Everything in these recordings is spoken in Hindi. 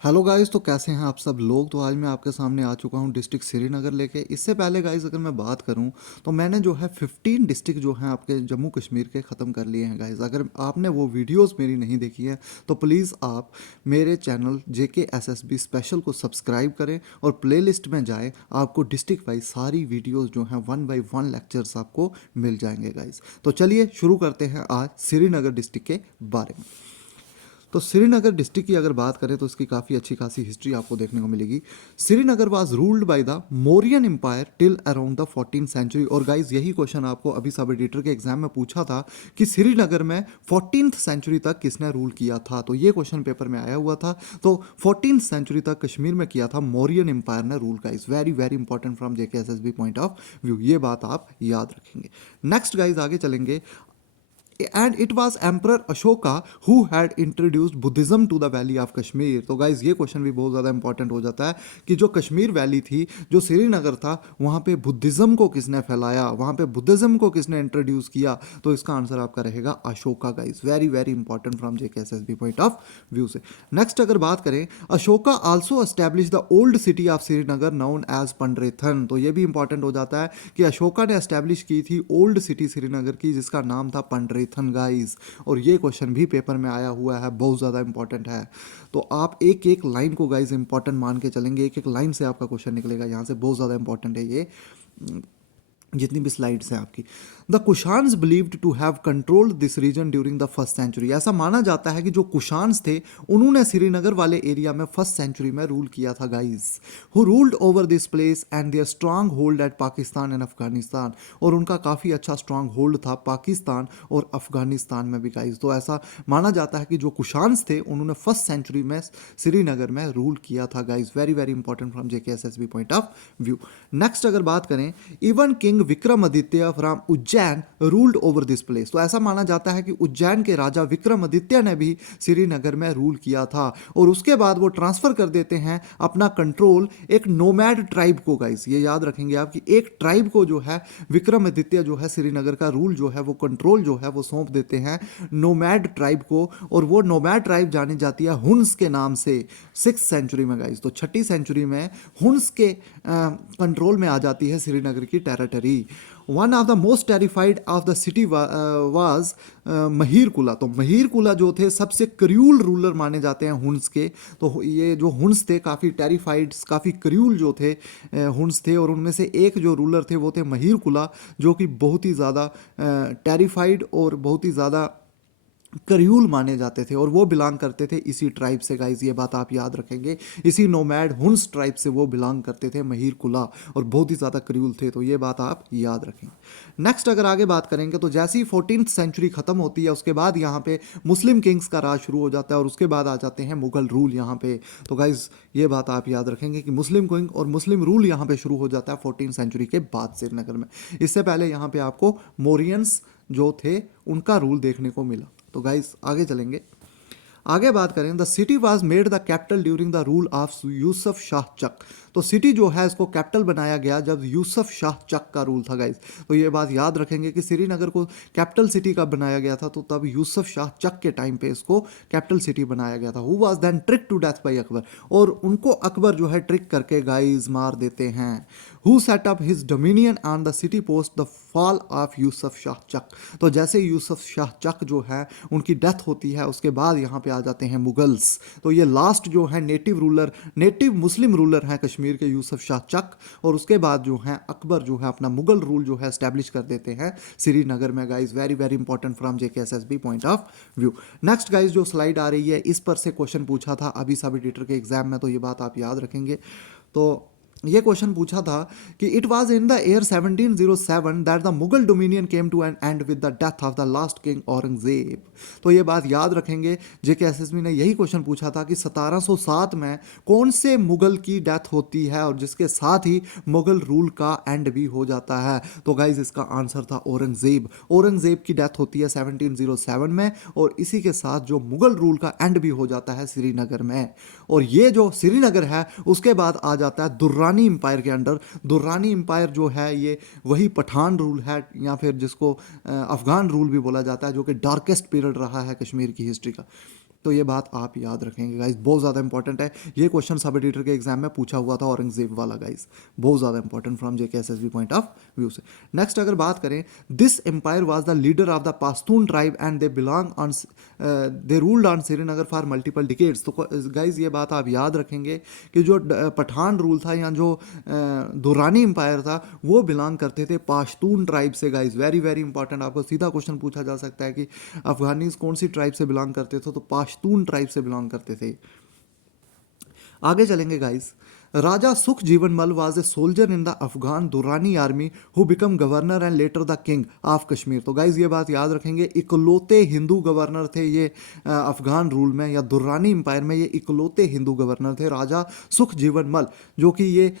हेलो गाइस, तो कैसे हैं आप सब लोग। तो आज मैं आपके सामने आ चुका हूं डिस्ट्रिक्ट श्रीनगर लेके। इससे पहले गाइस अगर मैं बात करूं तो मैंने जो है 15 डिस्ट्रिक्ट जो हैं आपके जम्मू कश्मीर के ख़त्म कर लिए हैं गाइस। अगर आपने वो वीडियोस मेरी नहीं देखी है तो प्लीज़ आप मेरे चैनल JKSSB स्पेशल को सब्सक्राइब करें और प्लेलिस्ट में जाएं। आपको डिस्ट्रिक्ट वाइज सारी वीडियोज़ जो हैं 1 बाई 1 लेक्चर्स आपको मिल जाएंगे गाइस। तो चलिए शुरू करते हैं आज श्रीनगर डिस्ट्रिक्ट के बारे में। तो श्रीनगर डिस्ट्रिक्ट की अगर बात करें तो इसकी काफ़ी अच्छी खासी हिस्ट्री आपको देखने को मिलेगी। Srinagar was ruled by the Mauryan empire till around the 14th century. और गाइज यही क्वेश्चन आपको अभी सब एडिटर के एग्जाम में पूछा था कि श्रीनगर में 14th सेंचुरी तक किसने रूल किया था। तो ये क्वेश्चन पेपर में आया हुआ था। तो 14th सेंचुरी तक कश्मीर में किया था मौर्यन एम्पायर ने rule. Guys very very important from JKSSB point of view, ये बात आप याद रखेंगे। नेक्स्ट गाइज आगे चलेंगे। And it was emperor Ashoka who had introduced Buddhism to the valley of Kashmir. तो गाइज ये क्वेश्चन भी बहुत ज़्यादा इंपॉर्टेंट हो जाता है कि जो कश्मीर वैली थी, जो श्रीनगर था, वहाँ पे बुद्धिज्म को किसने फैलाया, वहाँ पे बुद्धिज्म को किसने इंट्रोड्यूस किया। तो इसका आंसर आपका रहेगा Ashoka. Guys very very important from JKSSB point of view से। नेक्स्ट अगर बात करें, Ashoka also establish the old city of Srinagar known as Pandrethan. तो ये भी इंपॉर्टेंट हो जाता है कि अशोका ने एस्टैब्लिश की थी ओल्ड सिटी श्रीनगर की जिसका नाम था पंड्रेथन गाइस। और ये क्वेश्चन भी पेपर में आया हुआ है, बहुत ज़्यादा इंपॉर्टेंट है। तो आप एक एक लाइन को गाइस इंपॉर्टेंट मान के चलेंगे, एक एक लाइन से आपका क्वेश्चन निकलेगा यहाँ से, बहुत ज़्यादा इंपॉर्टेंट है ये जितनी भी स्लाइड्स हैं आपकी। The Kushans believed to have controlled this region during the first century. ऐसा माना जाता है कि जो कुशान्स थे उन्होंने श्रीनगर वाले एरिया में फर्स्ट सेंचुरी में रूल किया था guys. Who ruled over this place and their stronghold at Pakistan and Afghanistan. और उनका काफ़ी अच्छा स्ट्रांग होल्ड था पाकिस्तान और अफगानिस्तान में भी गाइस। तो ऐसा माना जाता है कि जो कुशान्स थे उन्होंने फर्स्ट सेंचुरी में श्रीनगर में रूल किया था guys. Very very important from JKSSB point of view. Next अगर बात करें, even king Vikramaditya from Ujjain ruled over this place. तो ऐसा माना जाता है कि उज्जैन के राजा विक्रमादित्य ने भी श्रीनगर में रूल किया था और उसके बाद वो ट्रांसफर कर देते हैं अपना कंट्रोल एक नोमैड ट्राइब को। गाइस ये याद रखेंगे आप कि एक ट्राइब को जो है विक्रमादित्य जो है श्रीनगर का रूल जो है वो कंट्रोल जो है वो सौंप देते हैं नोमैड ट्राइब को। और वो नोमैड ट्राइब जानी जाती है हुन्स के नाम से 6th सेंचुरी में गाइस। तो 6ठी सेंचुरी में हुन्स के कंट्रोल में आ जाती है श्रीनगर की territory. One of the most terrified of the city was Mihir Kula. तो महीर कुला जो थे सबसे क्रूल रूलर माने जाते हैं हुन्स के। तो ये जो हुन्स थे काफ़ी टेरिफाइड, काफ़ी क्रूल जो थे हुन्स थे। और उनमें से एक जो रूलर थे वो थे महीर कुला, जो कि बहुत ही ज़्यादा टेरिफाइड और बहुत ही ज़्यादा करियूल माने जाते थे और वो बिलोंग करते थे इसी ट्राइब से। गाइज ये बात आप याद रखेंगे, इसी नोमैड हुन्स ट्राइब से वो बिलोंग करते थे महीर कुला और बहुत ही ज़्यादा करियूल थे। तो ये बात आप याद रखेंगे। नेक्स्ट अगर आगे बात करेंगे तो जैसे ही 14th सेंचुरी खत्म होती है उसके बाद यहाँ पे मुस्लिम किंग्स का राज शुरू हो जाता है और उसके बाद आ जाते हैं मुगल रूल यहाँ पे। तो गाइज ये बात आप याद रखेंगे कि मुस्लिम किंग और मुस्लिम रूल यहाँ पे शुरू हो जाता है 14th सेंचुरी के बाद श्रीनगर में। इससे पहले यहाँ पे आपको मौर्यंस जो थे उनका रूल देखने को मिला। तो गाइस आगे चलेंगे। आगे बात करें, the city was made the capital during the rule of Yusuf Shah Chak. तो सिटी जो है इसको कैपिटल बनाया गया जब यूसुफ शाह चक का रूल था गाइस। तो ये बात याद रखेंगे कि श्रीनगर को कैपिटल सिटी कब बनाया गया था, तो तब यूसुफ शाह चक के टाइम पे इसको कैपिटल सिटी बनाया गया था। Who was then trick to death by Akbar. और उनको अकबर जो है ट्रिक करके गाइस मार देते हैं। Who set up his dominion on the city post the fall of Yusuf Shah Chak. तो जैसे यूसुफ शाह चक जो है उनकी डेथ होती है उसके बाद यहाँ पे आ जाते हैं मुगल्स। तो ये लास्ट जो है नेटिव रूलर, नेटिव मुस्लिम रूलर हैं कश्मीर के यूसुफ शाह चक। और उसके बाद जो है अकबर जो है अपना मुगल रूल जो है एस्टैब्लिश कर देते हैं श्रीनगर में। Guys very very important from JKSSB point of view. Next guys जो स्लाइड आ रही है इस पर से क्वेश्चन पूछा था अभी सब एडिटर के एग्जाम में, तो ये बात आप याद रखेंगे। तो ये क्वेश्चन पूछा था कि it was in the year 1707 that the Mughal dominion came to an end with the death of the last king Aurangzeb. तो ये बात याद रखेंगे, JKSSB ने यही क्वेश्चन पूछा था कि 1707 में कौन से मुगल की डेथ होती है और जिसके साथ ही मुगल रूल का एंड भी हो जाता है। तो गाइज इसका आंसर था औरंगजेब। औरंगजेब की डेथ होती है 1707 में और इसी के साथ जो मुगल रूल का एंड भी हो जाता है श्रीनगर में। और ये जो श्रीनगर है उसके बाद आ जाता है दुर्रानी इंपायर के अंडर। दुर्रानी इंपायर जो है ये वही पठान रूल है या फिर जिसको अफगान रूल भी बोला जाता है, जो कि डार्केस्ट पीरियड रहा है कश्मीर की हिस्ट्री का। तो ये बात आप याद रखेंगे गाइस, बहुत ज़्यादा इंपॉर्टेंट है। ये क्वेश्चन सब एडिटर के एग्जाम में पूछा हुआ था, औरंगजेब वाला गाइस, बहुत ज़्यादा important from JKSSB point of view से। नेक्स्ट अगर बात करें, this empire was the leader of the Pashtun tribe and they belong on they ruled on Srinagar for multiple decades. तो गाइस ये बात आप याद रखेंगे कि जो पठान रूल था या जो दुरानी एम्पायर था वो बिलोंग करते थे पाश्तून ट्राइब से गाइस, वेरी वेरी इंपॉर्टेंट। आपको सीधा क्वेश्चन पूछा जा सकता है कि अफगानीज कौन सी ट्राइब से बिलोंग करते थे, तो पाश्तून ट्राइब से बिलोंग करते थे। आगे चलेंगे guys. Raja Sukh Jiwan Mal was a soldier in the Afghan Durrani army who become governor and later the king of Kashmir. तो गाइज ये बात याद रखेंगे, इकलौते हिंदू गवर्नर थे ये अफगान रूल में या दुरानी एम्पायर में, ये इकलौते हिंदू गवर्नर थे राजा सुख जीवन मल, जो कि ये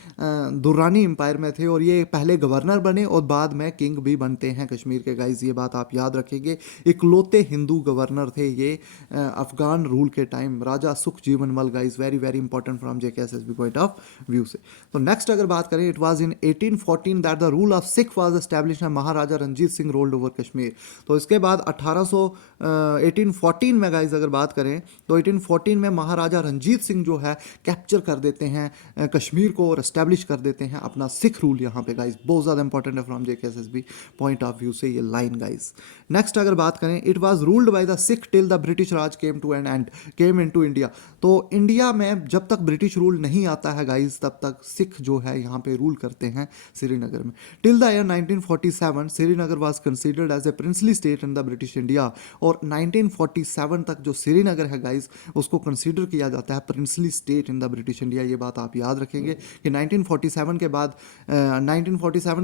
दुरानी एम्पायर में थे और ये पहले गवर्नर बने और बाद में किंग भी बनते हैं कश्मीर के। गाइज ये बात आप याद रखेंगे, इकलौते हिंदू गवर्नर थे ये अफगान रूल के time, Raja Sukh Jiwan Mal guys, very very important from JKSSB point of view से। तो नेक्स्ट अगर बात करें, it was in 1814 that the rule of Sikh was established and Maharaja Ranjit Singh ruled over Kashmir. तो इसके बाद 1814 में गाइस अगर बात करें तो 1814 में महाराजा रंजीत सिंह जो है कैप्चर कर देते हैं कश्मीर को और एस्टैब्लिश कर देते हैं अपना सिख रूल यहाँ पे गाइस, बहुत ज़्यादा इंपॉर्टेंट है from JKSSB point of view से ये लाइन गाइस। नेक्स्ट अगर बात करें, it was ruled by the Sikh till the British Raj came into India. तो इंडिया में जब तक ब्रिटिश रूल नहीं आता है गाइस तब तक सिख जो है यहाँ पे रूल करते हैं श्रीनगर में। Till the year 1947 Srinagar was considered as a princely state in the British India. और 1947 तक जो श्रीनगर है गाइस उसको कंसीडर किया जाता है princely state in the British India. ये बात आप याद रखेंगे कि 1947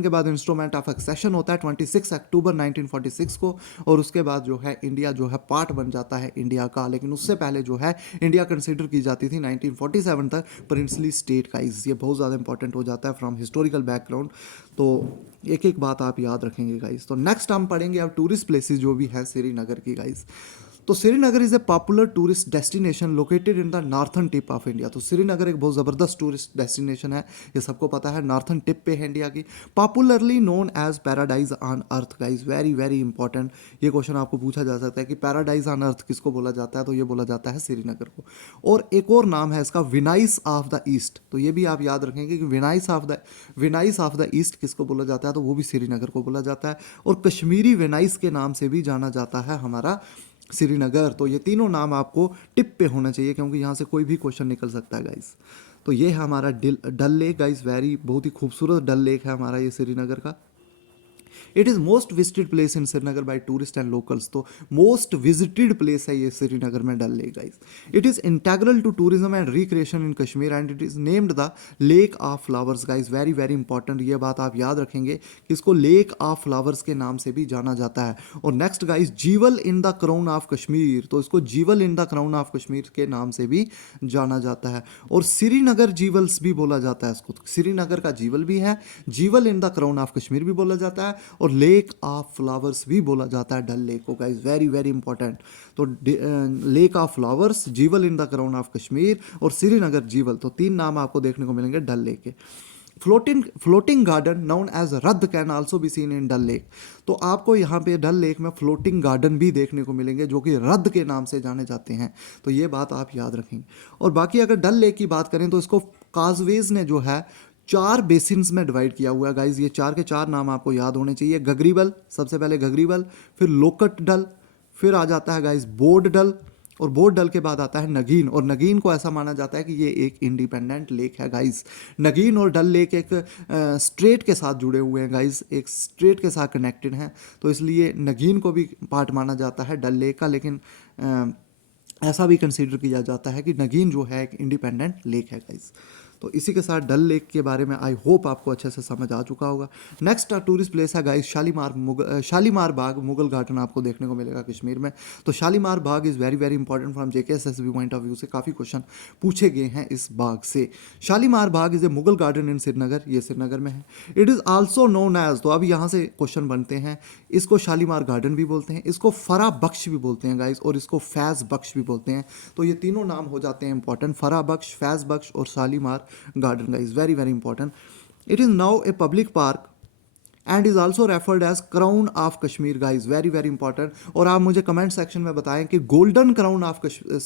के बाद इंस्ट्रूमेंट ऑफ एक्सेशन होता है 26 अक्टूबर 1946 को, और उसके बाद जो है इंडिया जो है पार्ट बन जाता है इंडिया का। लेकिन उससे पहले जो है इंडिया कंसीडर की जाती थी 1947 तक प्रिंसली स्टेट का। ये बहुत ज़्यादा इंपॉर्टेंट हो जाता है फ्रॉम हिस्टोरिकल बैकग्राउंड। तो एक एक बात आप याद रखेंगे गाइस। तो नेक्स्ट हम पढ़ेंगे अब टूरिस्ट प्लेसेस जो भी है श्रीनगर की गाइस। तो Srinagar is a popular tourist destination located in the northern tip of India. तो श्रीनगर एक बहुत ज़बरदस्त टूरिस्ट डेस्टिनेशन है, ये सबको पता है, नॉर्थन टिप पे है इंडिया की। Popularly known as paradise on earth guys, very very important. ये क्वेश्चन आपको पूछा जा सकता है कि पैराडाइज ऑन अर्थ किसको बोला जाता है, तो ये बोला जाता है श्रीनगर को। और एक और नाम है इसका, विनाइस ऑफ द ईस्ट। तो ये भी आप याद रखेंगे कि विनाइस ऑफ द ईस्ट किसको बोला जाता है, तो वो भी श्रीनगर को बोला जाता है। और कश्मीरी वेनाइस के नाम से भी जाना जाता है हमारा श्रीनगर। तो ये तीनों नाम आपको टिप पे होना चाहिए क्योंकि यहाँ से कोई भी क्वेश्चन निकल सकता है गाइस। तो ये है हमारा डल लेक गाइस, वेरी बहुत ही खूबसूरत डल लेक है हमारा ये श्रीनगर का। It is most visited place in Srinagar by tourist and locals. तो मोस्ट विजिटेड प्लेस है ये श्रीनगर में Dal lake guys. It is integral to tourism and recreation in Kashmir and it is named the lake of flowers guys, very very important. ये बात आप याद रखेंगे कि इसको लेक ऑफ फ्लावर्स के नाम से भी जाना जाता है। और next guys, jewel in the crown of Kashmir. तो इसको jewel in the crown of Kashmir के नाम से भी जाना जाता है। और श्रीनगर जीवल्स भी बोला जाता है इसको, श्रीनगर का जीवल भी है, jewel in the crown of Kashmir भी बोला जाता है, और लेक ऑफ फ्लावर्स भी बोला जाता है डल लेक को गाइस, वेरी वेरी इंपॉर्टेंट। तो lake of flowers, jewel in the crown of Kashmir और श्रीनगर जीवल, तो तीन नाम आपको देखने को मिलेंगे डल लेक के। Floating garden known as Rad can also be seen in Dal lake. तो आपको यहाँ पे डल लेक में फ्लोटिंग गार्डन भी देखने को मिलेंगे जो कि रद्द के नाम से जाने जाते हैं। तो ये बात आप याद रखेंगे। और बाकी अगर डल लेक की बात करें तो इसको काजवेज ने जो है 4 बेसिन्स में डिवाइड किया हुआ है गाइज। ये 4 के 4 नाम आपको याद होने चाहिए। गगरीबल, सबसे पहले गगरीबल, फिर लोकट डल, फिर आ जाता है गाइज बोर्ड डल, और बोर्ड डल के बाद आता है नगीन। और नगीन को ऐसा माना जाता है कि ये एक इंडिपेंडेंट लेक है गाइज। नगीन और डल लेक एक स्ट्रेट के साथ जुड़े हुए हैं गाइज, एक स्ट्रेट के साथ कनेक्टेड हैं, तो इसलिए नगीन को भी पार्ट माना जाता है डल लेक का। लेकिन ऐसा भी कंसीडर किया जाता है कि नगीन जो है एक इंडिपेंडेंट लेक है गाइज। तो इसी के साथ डल लेक के बारे में आई होप आपको अच्छे से समझ आ चुका होगा। नेक्स्ट टूरिस्ट प्लेस है गाइस शालीमार बाग, मुगल गार्डन आपको देखने को मिलेगा कश्मीर में। तो Shalimar Bagh is very very important from JKSSB point of view से, काफ़ी क्वेश्चन पूछे गए हैं इस बाग से। Shalimar Bagh is a Mughal garden in Srinagar, ये श्रीनगर में है। It is also known as, तो अब यहाँ से क्वेश्चन बनते हैं, इसको शालीमार गार्डन भी बोलते हैं, इसको फरा बख्श भी बोलते हैं गाइस, और इसको फैज़ बख्श भी बोलते हैं। तो ये तीनों नाम हो जाते हैं इंपॉर्टेंट, फरा बख्श, फैज़ बख्श और Shalimar garden guys, very very important. It is now a public park and is also referred as crown of Kashmir guys, very very important. और आप मुझे कमेंट सेक्शन में बताएं कि golden crown of Kashmir,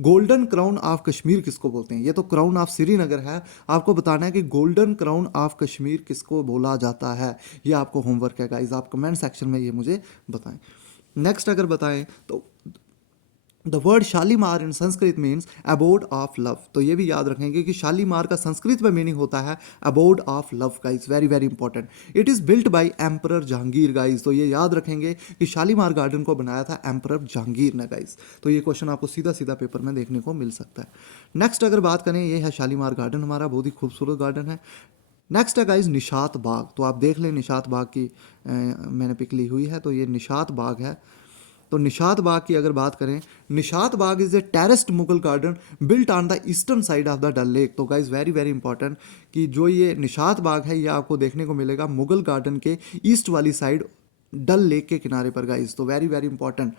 golden crown of Kashmir किसको बोलते हैं। ये तो क्राउन ऑफ श्रीनगर है, आपको बताना है कि गोल्डन क्राउन ऑफ कश्मीर किसको बोला जाता है। ये आपको होमवर्क है गाइज, आप कमेंट सेक्शन में ये मुझे बताएं। नेक्स्ट अगर बताएं तो the word Shalimar in Sanskrit means abode of love. तो ये भी याद रखेंगे कि शालीमार का संस्कृत में मीनिंग होता है abode of love guys, very very important. It is built by emperor Jahangir guys. तो ये याद रखेंगे कि शालीमार गार्डन को बनाया था एम्परर जहांगीर ने गाइज। तो ये क्वेश्चन आपको सीधा सीधा पेपर में देखने को मिल सकता है। नेक्स्ट अगर बात करें, ये है शालीमार गार्डन, हमारा बहुत ही खूबसूरत गार्डन है। नेक्स्ट है गाइज निशात बाग। तो आप देख लें निशात बाग की मैंने पिक ली हुई है, तो ये निशात बाग है। तो निशात बाग की अगर बात करें, Nishat Bagh is a terraced Mughal garden built on the eastern side of the Dal lake. तो गाइज वेरी वेरी इंपॉर्टेंट कि जो ये निशात बाग है ये आपको देखने को मिलेगा मुगल गार्डन के ईस्ट वाली साइड डल लेक के किनारे पर गाइज। तो वेरी वेरी इंपॉर्टेंट,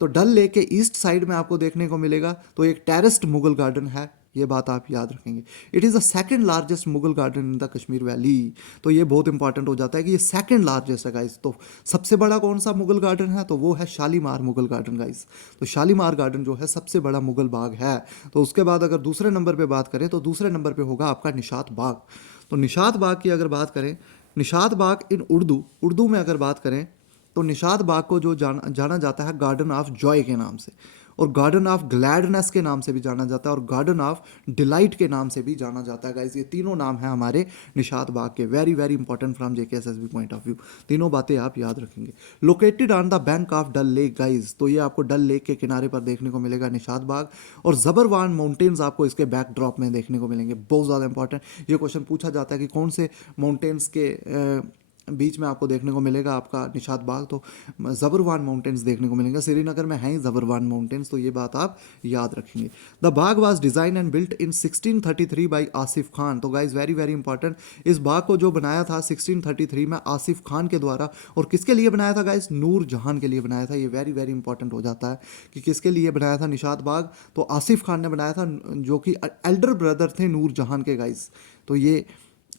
तो डल लेक के ईस्ट साइड में आपको देखने को मिलेगा। तो एक टेरेस्ड मुगल गार्डन है, ये बात आप याद रखेंगे। It is the second largest Mughal garden in the Kashmir valley. तो ये बहुत इंपॉर्टेंट हो जाता है कि ये सेकंड लार्जेस्ट है गाइस। तो सबसे बड़ा कौन सा मुगल गार्डन है, तो वो है शालीमार मुगल गार्डन गाइस। तो शालीमार गार्डन जो है सबसे बड़ा मुगल बाग है। तो उसके बाद अगर दूसरे नंबर पे बात करें तो दूसरे नंबर पे होगा आपका निशात बाग। तो निशात बाग की अगर बात करें, निशात बाग इन उर्दू में अगर बात करें तो निशात बाग को जो जाना जाता है गार्डन ऑफ जॉय के नाम से, और गार्डन ऑफ ग्लैडनेस के नाम से भी जाना जाता है, और गार्डन ऑफ डिलाइट के नाम से भी जाना जाता है गाइस। ये तीनों नाम हैं हमारे निशात बाग के, very very important from JKSSB point of view. तीनों बातें आप याद रखेंगे। Located on the bank of Dal lake guys. तो ये आपको डल लेक के किनारे पर देखने को मिलेगा निशात बाग, और जबरवान माउंटेन्स आपको इसके बैकड्रॉप में देखने को मिलेंगे। बहुत ज़्यादा इंपॉर्टेंट ये क्वेश्चन पूछा जाता है कि कौन से माउंटेन्स के बीच में आपको देखने को मिलेगा आपका निशात बाग। तो जबरवान माउंटेन्स देखने को मिलेंगे, श्रीनगर में हैं जबरवान माउंटेन्स। तो ये बात आप याद रखेंगे। The Bagh was design and built in 1633 by Asif Khan. तो गाइज वेरी वेरी इंपॉर्टेंट, इस बाग को जो बनाया था 1633 में आसिफ खान के द्वारा, और किसके लिए बनाया था गाइज, नूर जहान के लिए बनाया था। ये वेरी वेरी इंपॉर्टेंट हो जाता है कि किसके लिए बनाया था निशात बाग, तो आसिफ खान ने बनाया था, जो कि एल्डर ब्रदर थे नूर जहान के गाइज। तो ये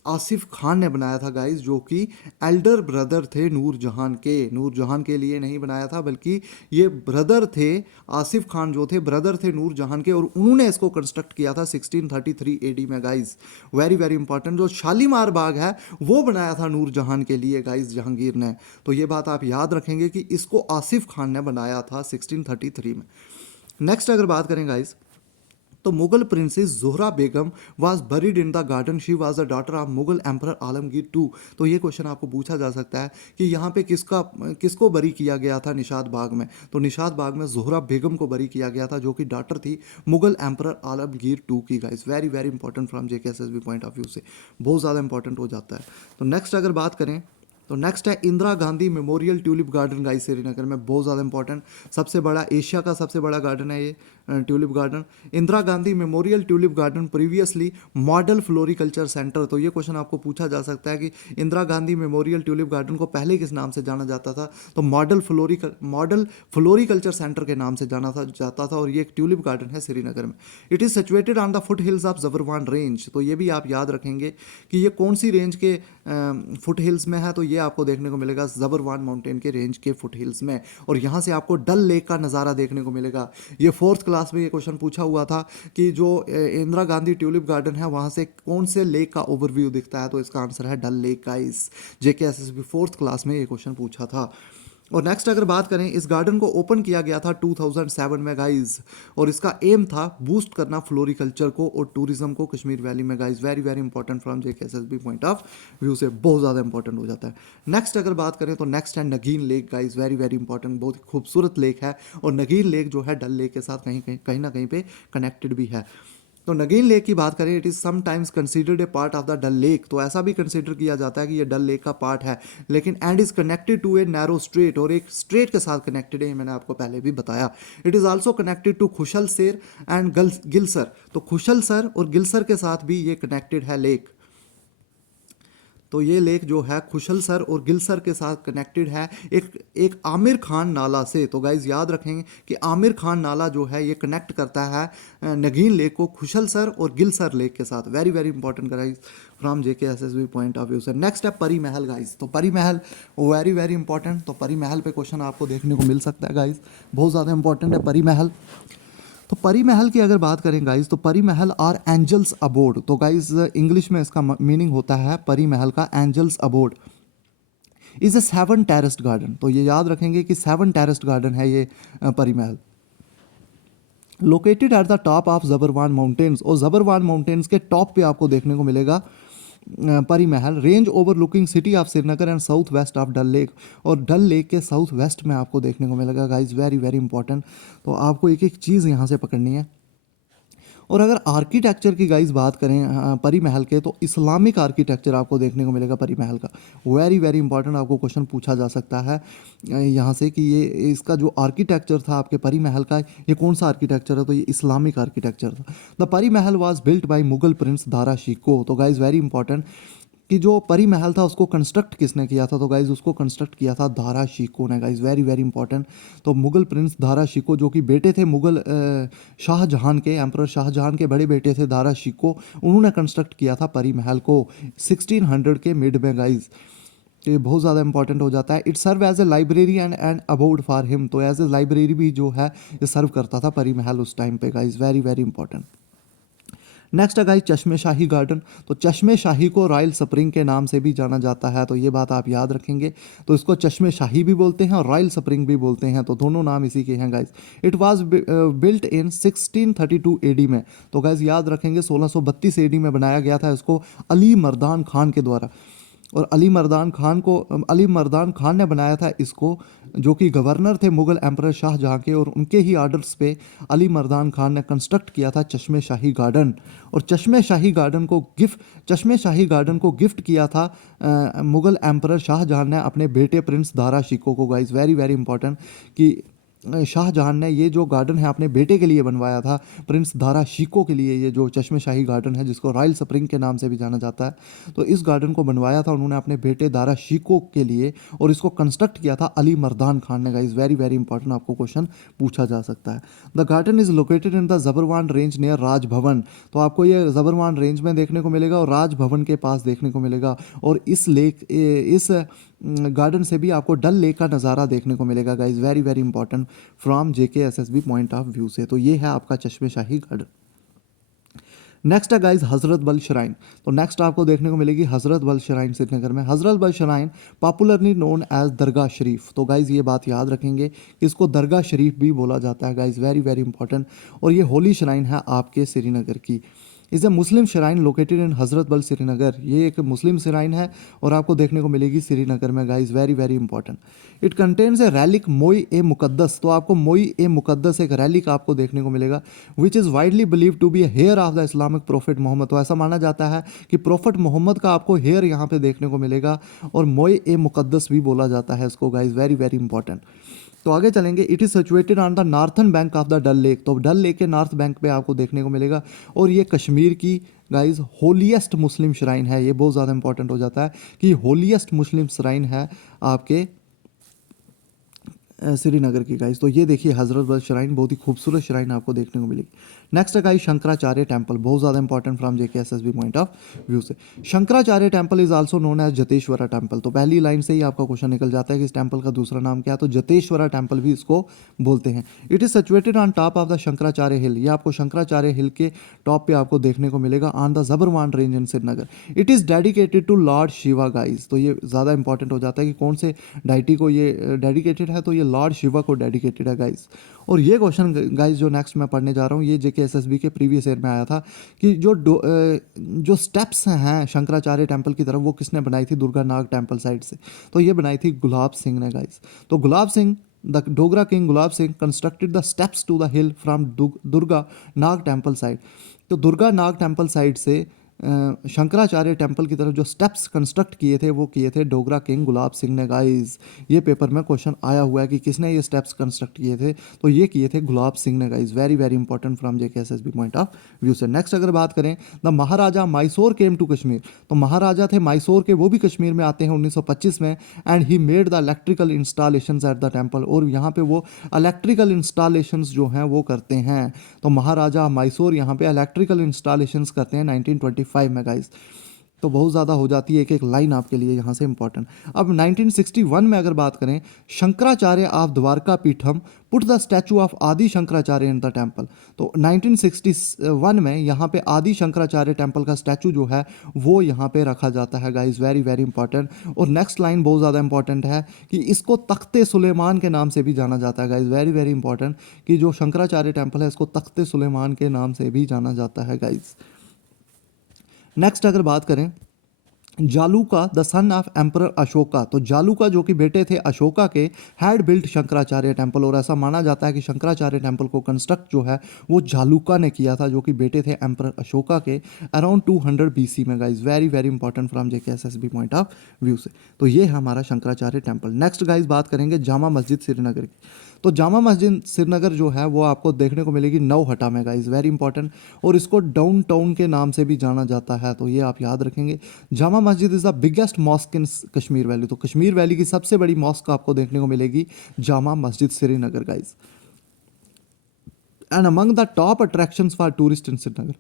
आसिफ खान ने बनाया था गाइस, जो कि एल्डर ब्रदर थे नूर जहान के। नूर जहान के लिए नहीं बनाया था, बल्कि ये ब्रदर थे, आसिफ खान जो थे ब्रदर थे नूर जहान के, और उन्होंने इसको कंस्ट्रक्ट किया था 1633 एडी में गाइस। वेरी वेरी इंपॉर्टेंट, जो शालीमार बाग है वो बनाया था नूर जहान के लिए गाइस, जहांगीर ने। तो ये बात आप याद रखेंगे कि इसको आसिफ खान ने बनाया था 1633 में। नेक्स्ट अगर बात करें गाइस, तो Mughal princess Zohra Begum was buried in the garden, she was the daughter of Mughal emperor Alamgir two. तो ये क्वेश्चन आपको पूछा जा सकता है कि यहाँ पे किसको बरी किया गया था निशात बाग में। तो निशात बाग में जोहरा बेगम को बरी किया गया था, जो कि डॉटर थी मुगल एम्परर आलमगीर टू की guys. Very very important from JKSSB point of view से, बहुत ज़्यादा इंपॉर्टेंट हो जाता है। तो नेक्स्ट अगर बात करें, तो नेक्स्ट है Indira Gandhi memorial tulip garden guys, Srinagar में बहुत ज़्यादा इंपॉर्टेंट, सबसे बड़ा एशिया का सबसे बड़ा गार्डन है ये tulip garden. Indira Gandhi memorial tulip garden previously model floriculture centre. तो ये क्वेश्चन आपको पूछा जा सकता है कि Indira Gandhi memorial tulip garden को पहले किस नाम से जाना जाता था, तो मॉडल फ्लोरिकल्चर सेंटर के नाम से जाता था, और ये एक ट्यूलिप गार्डन है श्रीनगर में। It is situated on the foot hills of Zabarwan range. तो ये भी आप याद रखेंगे कि ये कौन सी रेंज के फुट हिल्स में है, तो ये आपको देखने को मिलेगा जबरवान माउंटेन के रेंज के फुट हिल्स में, और यहाँ से आपको डल लेक का नज़ारा देखने को मिलेगा। ये 4th क्लास में ये क्वेश्चन पूछा हुआ था कि जो इंदिरा गांधी ट्यूलिप गार्डन है वहाँ से कौन से लेक का ओवरव्यू दिखता है, तो इसका आंसर है Dal lake guys. JKSSB 4th class में ये क्वेश्चन पूछा था। और नेक्स्ट अगर बात करें, इस गार्डन को ओपन किया गया था 2007 में गाइज, और इसका एम था बूस्ट करना फ्लोरिकल्चर को और टूरिज्म को कश्मीर वैली में guys. Very very important from JKSSB point of view से, बहुत ज़्यादा इंपॉर्टेंट हो जाता है। नेक्स्ट अगर बात करें तो नेक्स्ट है Nigeen lake guys, very very important, बहुत खूबसूरत लेक है, और नगीन लेक जो है डल लेक के साथ कहीं ना कहीं पे कनेक्टेड भी है। तो नगीन लेक की बात करें, it is sometimes considered a part of the Dal lake. तो ऐसा भी कंसीडर किया जाता है कि ये डल लेक का पार्ट है, लेकिन and is connected to a narrow strait, और एक स्ट्रेट के साथ कनेक्टेड है, ये मैंने आपको पहले भी बताया। It is also connected to Khushal Sar and Gilsar. तो खुशल सर और गिलसर के साथ भी ये कनेक्टेड है लेक। तो ये लेक जो है खुशलसर और गिलसर के साथ कनेक्टेड है एक एक आमिर खान नाला से। तो गाइज याद रखेंगे कि आमिर खान नाला जो है ये कनेक्ट करता है नगीन लेक को खुशलसर और गिलसर लेक के साथ। Very very important guys from JKSSB point of view से। नेक्स्ट है परी महल गाइज। तो परी महल वेरी वेरी इंपॉर्टेंट। तो परी महल पे क्वेश्चन आपको देखने को मिल सकता है गाइज, बहुत ज़्यादा इंपॉर्टेंट है परी महल। तो परी महल की अगर बात करें गाइज, तो Pari Mahal or angels abode. तो गाइज इंग्लिश में इसका मीनिंग होता है परी महल का angels abode is a 7 terraced garden. तो ये याद रखेंगे कि 7 टेरेस्ड गार्डन है ये Pari Mahal. Located at the top of Zabarwan mountains, और जबरवान माउंटेन्स के टॉप पे आपको देखने को मिलेगा Pari Mahal. Range overlooking city of Srinagar and south west of Dal lake, और डल लेक के साउथ वेस्ट में आपको देखने को मिलेगा गाइज। Very very important. तो आपको एक एक चीज़ यहाँ से पकड़नी है। और अगर आर्किटेक्चर की गाइज बात करें परी महल के, तो इस्लामिक आर्किटेक्चर आपको देखने को मिलेगा परी महल का। वेरी वेरी इंपॉर्टेंट, आपको क्वेश्चन पूछा जा सकता है यहाँ से कि ये इसका जो आर्किटेक्चर था आपके परी महल का, ये कौन सा आर्किटेक्चर है, तो ये इस्लामिक आर्किटेक्चर था। द परी महल was built by Mughal Prince Dara Shikoh. तो गाइज वेरी इंपॉर्टेंट कि जो परी महल था उसको कंस्ट्रक्ट किसने किया था, तो गाइज उसको कंस्ट्रक्ट किया था दारा शिको ने गाइज। Very very important. तो मुगल प्रिंस दारा शिको जो कि बेटे थे मुगल शाहजहां के, एम्परर शाहजहां के बड़े बेटे थे दारा शिको, उन्होंने कंस्ट्रक्ट किया था परी महल को 1600 के मिड में गाइज। तो ये बहुत ज़्यादा इंपॉर्टेंट हो जाता है। It serve as a library and abode for him. तो एज ए लाइब्रेरी भी जो है ये सर्व करता था परी महल उस टाइम पे guys. Very very important. Next है गाइस चश्मे शाही गार्डन। तो चश्मे शाही को रॉयल स्प्रिंग के नाम से भी जाना जाता है, तो ये बात आप याद रखेंगे। तो इसको चश्मे शाही भी बोलते हैं और रॉयल स्प्रिंग भी बोलते हैं, तो दोनों नाम इसी के हैं guys. It was built in 1632 AD में। तो गाइस याद रखेंगे 1632 एडी में बनाया गया था इसको अली मर्दान खान के द्वारा। और अली मर्दान खान ने बनाया था इसको, जो कि गवर्नर थे मुगल एम्परर शाहजहां के, और उनके ही आर्डर्स पे अली मर्दान खान ने कंस्ट्रक्ट किया था चश्मे शाही गार्डन। और चश्मे शाही गार्डन को गिफ्ट किया था मुगल एम्परर शाहजहां ने अपने बेटे प्रिंस दारा शिको को गाइस। वेरी वेरी इंपॉर्टेंट कि शाहजहां ने ये जो गार्डन है अपने बेटे के लिए बनवाया था, प्रिंस दारा शिको के लिए। ये जो चश्मे शाही गार्डन है जिसको रॉयल स्प्रिंग के नाम से भी जाना जाता है, तो इस गार्डन को बनवाया था उन्होंने अपने बेटे दारा शिको के लिए, और इसको कंस्ट्रक्ट किया था अली मर्दान खान ने गाइस। वेरी वेरी इंपॉर्टेंट, आपको क्वेश्चन पूछा जा सकता है। The garden is located in the Zabarwan range near Raj Bhavan. तो आपको ये जबरवान रेंज में देखने को मिलेगा और राजभवन के पास देखने को मिलेगा। और इस गार्डन से भी आपको डल लेक का नज़ारा देखने को मिलेगा guys. Very very important from JKSSB point of view से। तो ये है आपका चश्मे शाही गार्डन। नेक्स्ट है गाइज हजरत बल श्राइन। तो नेक्स्ट आपको देखने को मिलेगी हजरत बल श्राइन श्रीनगर में। हजरत बल shrine popularly known as Dargah Sharif. तो गाइज ये बात याद रखेंगे कि इसको दरगाह शरीफ भी बोला जाता है गाइज। Very very important. और ये होली श्राइन है आपके श्रीनगर की। Is a Muslim shrine located in हजरत बल श्रीनगर। ये एक मुस्लिम श्राइन है और आपको देखने को मिलेगी श्रीनगर में guys. Very very important. It contains A relic मोई ए मुकद्दस। तो आपको मोई ए मुकद्दस एक रैलिक आपको देखने को मिलेगा, which is widely believe to be hair of the Islamic prophet Mohammed. तो ऐसा माना जाता है कि प्रोफेट मोहम्मद का आपको हेयर यहाँ पे देखने को मिलेगा, और मोई ए मुकद्दस भी बोला जाता है इसको गाइज। Very very important. तो आगे चलेंगे। It is situated on the northern bank of the Dal lake. तो डल लेक के नॉर्थ बैंक पे आपको देखने को मिलेगा, और ये कश्मीर की गाइज होलीएस्ट मुस्लिम श्राइन है। ये बहुत ज़्यादा इंपॉर्टेंट हो जाता है कि होलीएस्ट मुस्लिम श्राइन है आपके श्रीनगर की गाइज। तो ये देखिए हजरत बल श्राइन, बहुत ही खूबसूरत श्राइन आपको देखने को मिलेगी। नेक्स्ट है गाइज शंकराचार्य टेम्पल, बहुत ज़्यादा important from JKSSB point of view से। Shankaracharya temple is also known as Jyesteshwara temple. तो पहली लाइन से ही आपका क्वेश्चन निकल जाता है कि इस टेम्पल का दूसरा नाम क्या है, तो जतेश्वरा टेम्पल भी इसको बोलते हैं। It is situated on top of the Shankaracharya hill. ये आपको शंकराचार्य हिल के टॉप पे आपको देखने को मिलेगा on the Zabarwan range in Srinagar. It is dedicated to lord Shiva guys. तो ये ज़्यादा इंपॉर्टेंट हो जाता है कि कौन से डाइटी को ये डेडिकेटेड है, तो ये लॉर्ड शिवा को डेडिकेटेड है गाइज। और ये क्वेश्चन गाइज जो नेक्स्ट मैं पढ़ने जा रहा हूँ, ये JKSSB के प्रीवियस ईयर में आया था कि जो स्टेप्स हैं शंकराचार्य टेम्पल की तरफ, वो किसने बनाई थी दुर्गा नाग टेम्पल साइड से, तो ये बनाई थी गुलाब सिंह ने गाइज। तो Gulab Singh, the Dogra king Gulab Singh constructed the steps to the hill from Durga Nag temple side. तो दुर्गा नाग टेम्पल साइड से शंकराचार्य टेम्पल की तरफ जो स्टेप्स कंस्ट्रक्ट किए थे वो किए थे डोगरा किंग गुलाब सिंह ने गाइज। ये पेपर में क्वेश्चन आया हुआ है कि किसने ये स्टेप्स कंस्ट्रक्ट किए थे, तो ये किए थे गुलाब सिंह ने guys. Very very important from JKSSB point of view से। नेक्स्ट अगर बात करें, the Maharaja Mysore came to Kashmir, तो महाराजा थे मैसूर के, वो भी कश्मीर में आते हैं 1925 में। And he made the electrical installations at the temple, और यहाँ पे वो इलेक्ट्रिकल इंस्टॉलेशंस जो हैं वो करते हैं। तो महाराजा मैसूर यहाँ पे इलेक्ट्रिकल इंस्टॉलेशंस करते हैं 1925 में गाइस। तो बहुत ज़्यादा हो जाती है एक एक लाइन आपके लिए यहाँ से इंपॉर्टेंट। अब 1961 में अगर बात करें, Shankaracharya of Dwarka Peetham put the statue of आदि शंकराचार्य इन द टेम्पल। तो 1961 में यहाँ पे आदि शंकराचार्य टेम्पल का स्टैचू जो है वो यहाँ पे रखा जाता है गाइज। Very very important. और नेक्स्ट लाइन बहुत ज़्यादा इंपॉर्टेंट है कि इसको तख्ते सुलेमान के नाम से भी जाना जाता है गाइज। वेरी वेरी इंपॉर्टेंट कि जो शंकराचार्य टेम्पल है इसको तख्ते सुलेमान के नाम से भी जाना जाता है गाइज। नेक्स्ट अगर बात करें, Jaluka the son of emperor Ashoka, तो जालूका जो कि बेटे थे अशोका के, हैड बिल्ट शंकराचार्य टेम्पल, और ऐसा माना जाता है कि शंकराचार्य टेम्पल को कंस्ट्रक्ट जो है वो जालूका ने किया था, जो कि बेटे थे एम्परर अशोका के, अराउंड 200 बीसी में guys. Very very important from JKSSB point of view से। तो ये है हमारा शंकराचार्य टेम्पल। नेक्स्ट गाइज बात करेंगे जामा मस्जिद श्रीनगर की। तो जामा मस्जिद श्रीनगर जो है वो आपको देखने को मिलेगी नौहटा में गाइज। Very important. और इसको डाउन टाउन के नाम से भी जाना जाता है, तो ये आप याद रखेंगे। Jama Masjid is the biggest mosque in Kashmir valley, तो कश्मीर वैली की सबसे बड़ी मॉस्क आपको देखने को मिलेगी Jama Masjid Srinagar guys. And among the top attractions for tourist in Srinagar,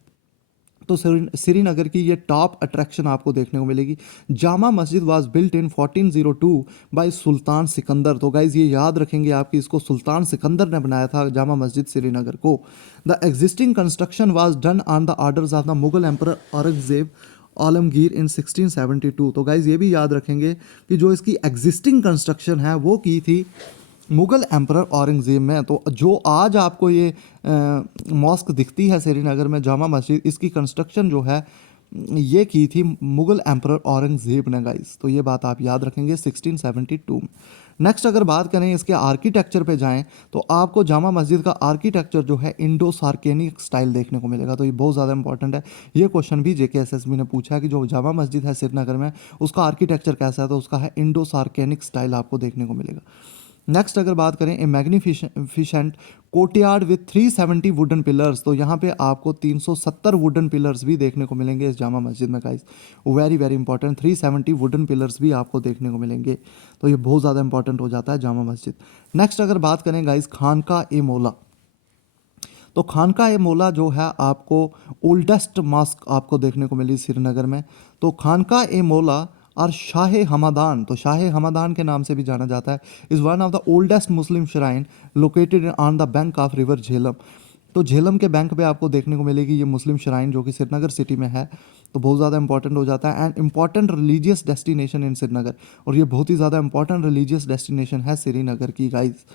तो श्रीनगर की ये टॉप अट्रैक्शन आपको देखने को मिलेगी। Jama Masjid was built in 1402 bye सुल्तान सिकंदर, तो गाइज ये याद रखेंगे आप कि इसको सुल्तान सिकंदर ने बनाया था जामा मस्जिद श्रीनगर को। The existing construction was done on the orders of the Mughal emperor Aurangzeb Alamgir in 1672, तो गाइज ये भी याद रखेंगे कि जो इसकी एग्जिस्टिंग कंस्ट्रक्शन है वो की थी मुगल एम्परर औरंगजेब में। तो जो आज आपको ये मॉस्क दिखती है श्रीनगर में जामा मस्जिद, इसकी कंस्ट्रक्शन जो है ये की थी मुगल एम्परर औरंगजेब ने गाइस। तो ये बात आप याद रखेंगे 1672 में। नेक्स्ट अगर बात करें इसके आर्किटेक्चर पे जाएं, तो आपको जामा मस्जिद का आर्किटेक्चर जो है इंडो सार्केनिक स्टाइल देखने को मिलेगा, तो ये बहुत ज़्यादा इंपॉर्टेंट है। ये क्वेश्चन भी जेकेएसएसबी ने पूछा है कि जो जामा मस्जिद है श्रीनगर में उसका आर्किटेक्चर कैसा है, तो उसका है इंडो सार्केनिक स्टाइल आपको देखने को मिलेगा। नेक्स्ट अगर बात करें, a magnificent courtyard with 370 wooden pillars, तो यहाँ पे आपको 370 वुडन पिलर्स भी देखने को मिलेंगे इस जामा मस्जिद में guys. Very very important, 370 wooden pillars भी आपको देखने को मिलेंगे, तो ये बहुत ज़्यादा इंपॉर्टेंट हो जाता है जामा मस्जिद। नेक्स्ट अगर बात करें गाइस, खानका ए मौला, तो खानका ए मौला जो है आपको ओल्डेस्ट मॉस्क आपको देखने को मिली श्रीनगर में। तो खानका ए मौला और शाह हमादान, तो शाह हमादान के नाम से भी जाना जाता है, is one of the oldest Muslim shrine located on the bank of river Jhelum. तो झेलम के बैंक पे आपको देखने को मिलेगी ये मुस्लिम श्राइन जो कि श्रीनगर सिटी में है, तो बहुत ज़्यादा इंपॉर्टेंट हो जाता है। And important religious destination in Srinagar, और ये बहुत ही ज़्यादा इंपॉर्टेंट रिलीजियस डेस्टिनेशन है श्रीनगर की guys.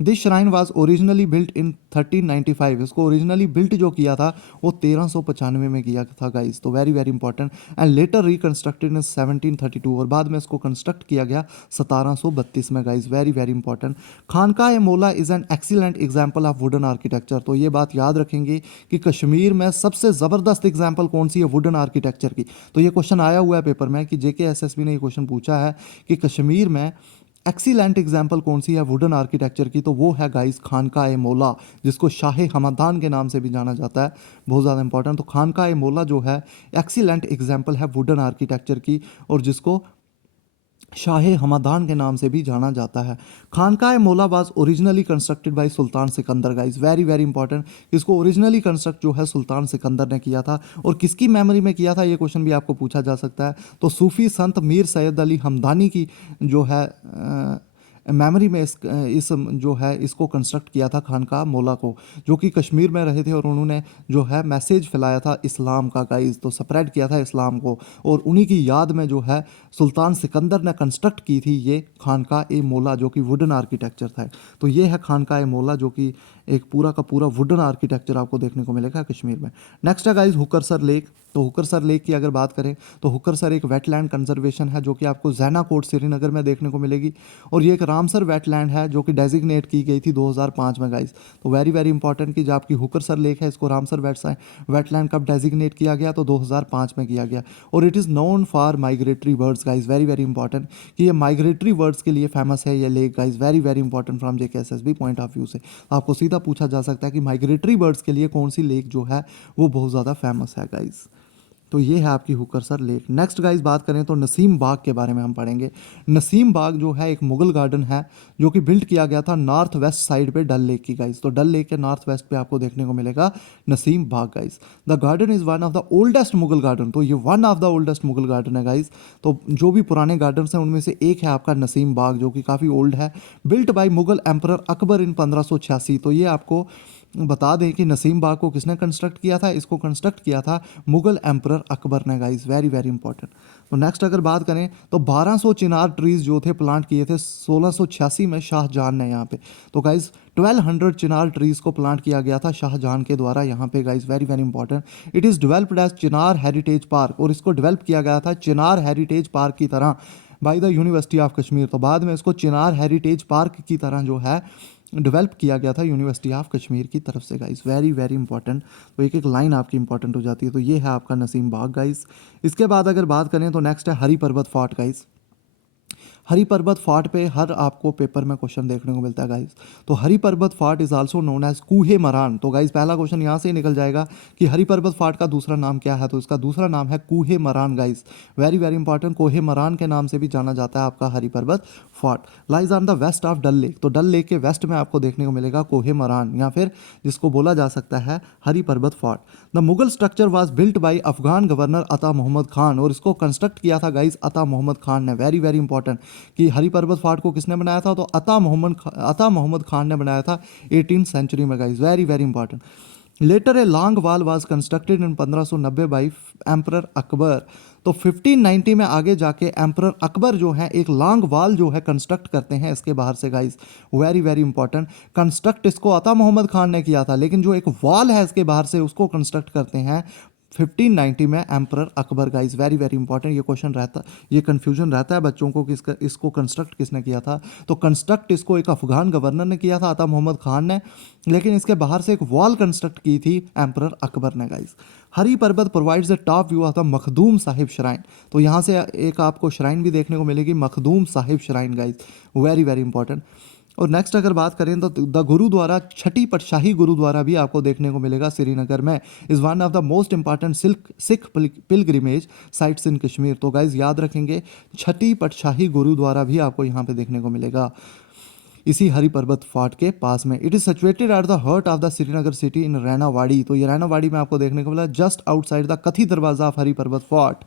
This shrine was originally built in 1395, इसको ओरिजिनली बिल्ट जो किया था वो 1395 में किया था गाइस, तो very very important. And later reconstructed in 1732, और बाद में इसको कंस्ट्रक्ट किया गया 1732 में guys. Very very important. Khanqah e Maula is an excellent example of wooden architecture, तो ये बात याद रखेंगे कि कश्मीर में सबसे ज़बरदस्त एग्जाम्पल कौन सी है वुडन आर्किटेक्चर की। तो ये क्वेश्चन आया हुआ है पेपर में कि जेकेएसएसबी ने ये क्वेश्चन पूछा है कि कश्मीर में एक्सीलेंट एग्जाम्पल कौन सी है वुडन आर्किटेक्चर की, तो वो है गाइस खानका ए मौला, जिसको शाह हमदान के नाम से भी जाना जाता है, बहुत ज़्यादा इंपॉर्टेंट। तो खानका ए मौला जो है एक्सीलेंट एग्जाम्पल है वुडन आर्किटेक्चर की, और जिसको शाह हमदान के नाम से भी जाना जाता है। खानका ए मौला was originally constructed by Sultan Sikandar guys. Very very important, इसको ओरिजिनली कंस्ट्रक्ट जो है सुल्तान सिकंदर ने किया था, और किसकी मेमोरी में किया था ये क्वेश्चन भी आपको पूछा जा सकता है। तो सूफी संत मीर सैयद अली हमदानी की जो है मेमोरी में इस जो है इसको कंस्ट्रक्ट किया था खानका मौला को, जो कि कश्मीर में रहे थे, और उन्होंने जो है मैसेज फैलाया था इस्लाम का गाइस, तो स्प्रेड किया था इस्लाम को, और उन्हीं की याद में जो है सुल्तान सिकंदर ने कंस्ट्रक्ट की थी ये खानका ए मौला, जो कि वुडन आर्किटेक्चर था। तो ये है खानका ए मौला, जो कि एक पूरा का पूरा वुडन आर्किटेक्चर आपको देखने को मिलेगा कश्मीर में। नेक्स्ट है गाइस हुकरसर लेक, तो हुकरसर लेक की अगर बात करें तो हुकरसर एक वेटलैंड कंजर्वेशन है जो कि आपको जैना कोट श्रीनगर में देखने को मिलेगी, और ये एक रामसर वेटलैंड है जो कि डेजिग्नेट की गई थी 2005 में गाइस। तो वेरी वेरी इंपॉर्टेंट कि जो आपकी हुकरसर लेक है इसको रामसर वेटलैंड कब डेजिग्नेट किया गया, तो 2005 में किया गया। और it is known for migratory birds guys, very very important कि ये माइग्रेटरी बर्ड्स के लिए फेमस है ये lake guys, very very important from JKSSB point of view से। आपको सीधा पूछा जा सकता है कि माइग्रेटरी बर्ड्स के लिए कौन सी लेक जो है वो बहुत ज़्यादा फेमस है गाइस। तो ये है आपकी हुकरसर लेक। नेक्स्ट गाइस बात करें तो नसीम बाग के बारे में हम पढ़ेंगे। नसीम बाग जो है एक मुगल गार्डन है जो कि बिल्ड किया गया था नॉर्थ वेस्ट साइड पे डल लेक की गाइस। तो डल लेक के नॉर्थ वेस्ट पे आपको देखने को मिलेगा Nasim Bagh guys. The garden is one of the oldest Mughal garden, तो ये one of the oldest Mughal garden है गाइस। तो जो भी पुराने गार्डन्स हैं उनमें से एक है आपका नसीम बाग जो कि काफ़ी ओल्ड है, built by Mughal emperor Akbar in 1586। तो ये आपको बता दें कि नसीम बाग को किसने कंस्ट्रक्ट किया था, इसको कंस्ट्रक्ट किया था मुगल एम्परर अकबर ने गाइस, वेरी वेरी इंपॉर्टेंट। तो नेक्स्ट अगर बात करें तो 1200 चिनार ट्रीज जो थे प्लांट किए थे 1686 में शाहजहां ने यहाँ पे। तो गाइस 1200 चिनार ट्रीज को प्लांट किया गया था शाहजहां के द्वारा यहाँ पे guys, very very important. It is developed as chinar heritage park, और इसको डेवलप किया गया था चिनार हेरिटेज पार्क की तरह by the university of Kashmir. तो बाद में इसको चिनार हेरिटेज पार्क की तरह जो है डेवलप किया गया था यूनिवर्सिटी ऑफ कश्मीर की तरफ से गाइस, वेरी वेरी इंपॉर्टेंट। तो एक एक लाइन आपकी इंपॉर्टेंट हो जाती है। तो ये है आपका नसीम बाग गाइस। इसके बाद अगर बात करें तो नेक्स्ट है हरी पर्वत फोर्ट गाइस। हरी पर्वत फोर्ट पे हर आपको पेपर में क्वेश्चन देखने को मिलता है गाइस। तो Hari Parbat fort is also known as Kohe Maran. तो गाइस पहला क्वेश्चन यहाँ से ही निकल जाएगा कि हरी पर्वत फोर्ट का दूसरा नाम क्या है, तो इसका दूसरा नाम है कूहे मरान गाइस, वेरी वेरी इंपॉर्टेंट। कोहे मरान के नाम से भी जाना जाता है आपका Hari Parbat fort. Lies on the west of Dal lake, तो डल लेक के वेस्ट में आपको देखने को मिलेगा कोहे मरान, या फिर जिसको बोला जा सकता है हरी Parbat fort. The Mughal structure was built by Afghan governor अता मोहम्मद खान, और इसको कंस्ट्रक्ट किया था गाइस अता मोहम्मद खान ने, वेरी वेरी इंपॉर्टेंट कि हरी पर्वत फोर्ट को किसने बनाया था, तो अता मोहम्मद खान ने बनाया था 18th सेंचुरी में guys, very very important. Later a long wall was constructed in 1590 by emperor Akbar. तो 1590 में आगे जाके एम्परर अकबर जो है एक लॉन्ग वॉल जो है कंस्ट्रक्ट करते हैं इसके बाहर से guys, very very important. Construct इसको अता मोहम्मद खान ने किया था, लेकिन जो एक वॉल है इसके बाहर से उसको कंस्ट्रक्ट करते हैं 1590 में emperor Akbar guys, very very important. ये क्वेश्चन रहता, ये कंफ्यूजन रहता है बच्चों को कि इसको कंस्ट्रक्ट किसने किया था। तो कंस्ट्रक्ट इसको एक अफगान गवर्नर ने किया था अता मोहम्मद खान ने, लेकिन इसके बाहर से एक वॉल कंस्ट्रक्ट की थी एम्परर अकबर ने गाइस। हरी पर्वत provides the top view of the Makhdoom Sahib shrine. तो यहाँ से एक आपको श्राइन भी देखने को मिलेगी, Makhdoom Sahib shrine guys, very very important. और नेक्स्ट अगर बात करें तो द गुरुद्वारा छठी पातशाही गुरुद्वारा भी आपको देखने को मिलेगा श्रीनगर में, is one of the most important Sikh pilgrimage sites in Kashmir. तो गाइज याद रखेंगे छठी पातशाही गुरुद्वारा भी आपको यहाँ पे देखने को मिलेगा इसी हरी पर्वत फोर्ट के पास में। It is situated at the heart of the Srinagar city in Rainawari. तो ये रैनावाड़ी में आपको देखने को मिला जस्ट आउटसाइड द कथी दरवाजा ऑफ हरी पर्वत फोर्ट।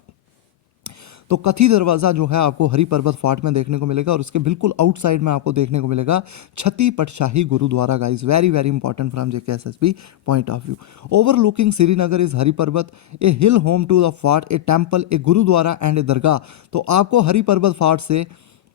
तो कथी दरवाज़ा जो है आपको हरी पर्वत फोर्ट में देखने को मिलेगा, और उसके बिल्कुल आउटसाइड में आपको देखने को मिलेगा Chhatti Patshahi Gurudwara guys, very very important from JKSSB point of view. Overlooking Srinagar is Hari Parbat, a hill home to the fort, a temple, a gurudwara and a dargah. तो आपको हरी पर्वत फोर्ट से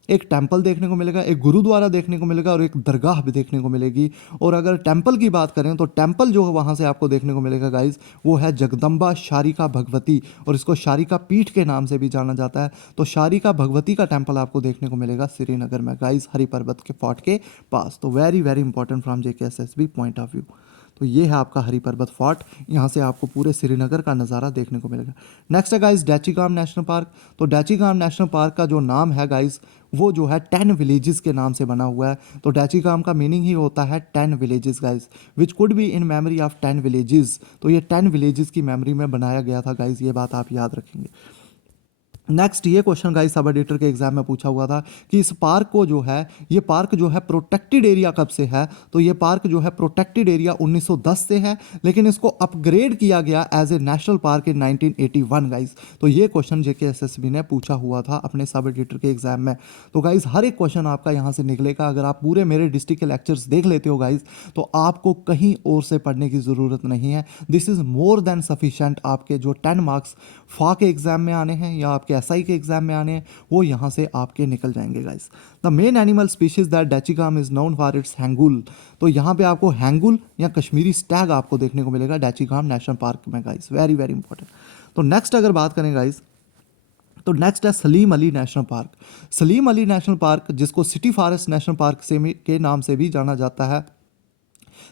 एक टेम्पल देखने को मिलेगा, एक गुरुद्वारा देखने को मिलेगा, और एक दरगाह भी देखने को मिलेगी। और अगर टेम्पल की बात करें तो टेम्पल जो वहाँ से आपको देखने को मिलेगा गाइज वो है जगदम्बा शारिका भगवती, और इसको शारिका पीठ के नाम से भी जाना जाता है। तो शारिका भगवती का टेम्पल आपको देखने को मिलेगा श्रीनगर में गाइज, हरी पर्वत के फोर्ट के पास। तो very very important from JKSSB point of view. तो ये है आपका हरी पर्वत फोर्ट, यहाँ से आपको पूरे श्रीनगर का नज़ारा देखने को मिलेगा। नेक्स्ट है गाइस डैचीगाम नेशनल पार्क। तो डैचीगाम नेशनल पार्क का जो नाम है गाइस वो जो है 10 विलेजेस के नाम से बना हुआ है। तो डैचीगाम का मीनिंग ही होता है 10 villages guys, which could be in memory of 10 villages. तो ये 10 विलेजेस की मेमोरी में बनाया गया था गाइस, ये बात आप याद रखेंगे। नेक्स्ट ये क्वेश्चन गाइस सब एडिटर के एग्जाम में पूछा हुआ था कि इस पार्क को जो है, ये पार्क जो है प्रोटेक्टेड एरिया कब से है। तो ये पार्क जो है प्रोटेक्टेड एरिया 1910 से है, लेकिन इसको अपग्रेड किया गया as a national park in 1981 guys. तो ये क्वेश्चन जेकेएसएसबी ने पूछा हुआ था अपने सब एडिटर के एग्जाम में। तो गाइस हर एक क्वेश्चन आपका यहाँ से निकलेगा। अगर आप पूरे मेरे डिस्ट्रिक्ट के लेक्चर्स देख लेते हो गाइस तो आपको कहीं और से पढ़ने की ज़रूरत नहीं है। This is more than sufficient. आपके जो 10 मार्क्स फा के एग्जाम में आने हैं या आपके एसआई के एग्जाम में आने हैं वो यहाँ से आपके निकल जाएंगे guys. The main animal species that Dachigam is known for its hangul. तो यहाँ पे आपको हैंगुल या कश्मीरी स्टैग आपको देखने को मिलेगा डैचीगाम नेशनल पार्क में गाइस, वेरी वेरी इंपॉर्टेंट। तो नेक्स्ट अगर बात करें गाइज, तो नेक्स्ट है Salim Ali national park. Salim Ali national park, जिसको सिटी फॉरेस्ट नेशनल पार्क के नाम से भी जाना जाता है,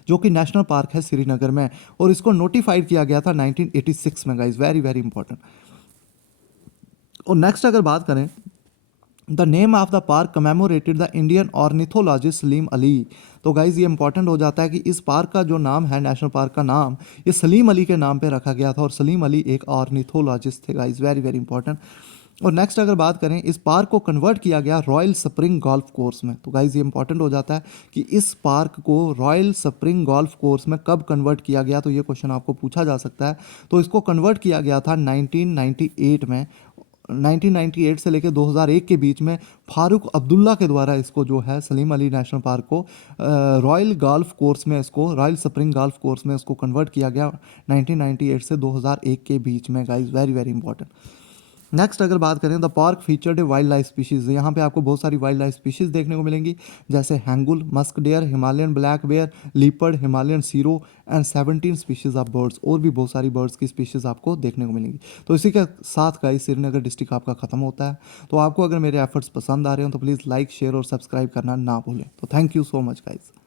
जो कि नेशनल पार्क है श्रीनगर में, और इसको नोटिफाइड किया गया था 1986 में गाइज, वेरी वेरी इंपॉर्टेंट। और नेक्स्ट अगर बात करें, the name of the park commemorated the Indian ornithologist Salim Ali. तो गाइज ये इंपॉर्टेंट हो जाता है कि इस पार्क का जो नाम है, नेशनल पार्क का नाम, ये सलीम अली के नाम पे रखा गया था, और सलीम अली एक ऑर्निथोलॉजिस्ट थे गाइज, वेरी वेरी इंपॉर्टेंट। और नेक्स्ट अगर बात करें, इस पार्क को कन्वर्ट किया गया रॉयल स्प्रिंग गोल्फ कोर्स में। तो गाइज ये इंपॉर्टेंट हो जाता है कि इस पार्क को रॉयल स्प्रिंग गोल्फ कोर्स में कब कन्वर्ट किया गया, तो ये क्वेश्चन आपको पूछा जा सकता है। तो इसको कन्वर्ट किया गया था 1998 में। 1998 से लेकर 2001 के बीच में फारूक अब्दुल्ला के द्वारा इसको जो है सलीम अली नेशनल पार्क को रॉयल गोल्फ कोर्स में, इसको रॉयल स्प्रिंग गोल्फ कोर्स में इसको कन्वर्ट किया गया 1998 से 2001 के बीच में guys, very very important. Next अगर बात करें, the park featured wild life species. यहाँ पे आपको बहुत सारी वाइल्ड लाइफ स्पीशीज़ देखने को मिलेंगी, जैसे hangul, musk deer, Himalayan black bear, leopard, Himalayan serow and 17 species of birds. और भी बहुत सारी बर्ड्स की स्पीशीज़ आपको देखने को मिलेंगी। तो इसी के साथ गाइस श्रीनगर डिस्ट्रिक्ट आपका खत्म होता है। तो आपको अगर मेरे एफर्ट्स पसंद आ रहे हो तो प्लीज़ लाइक, शेयर और सब्सक्राइब करना ना भूलें। तो thank you so much guys.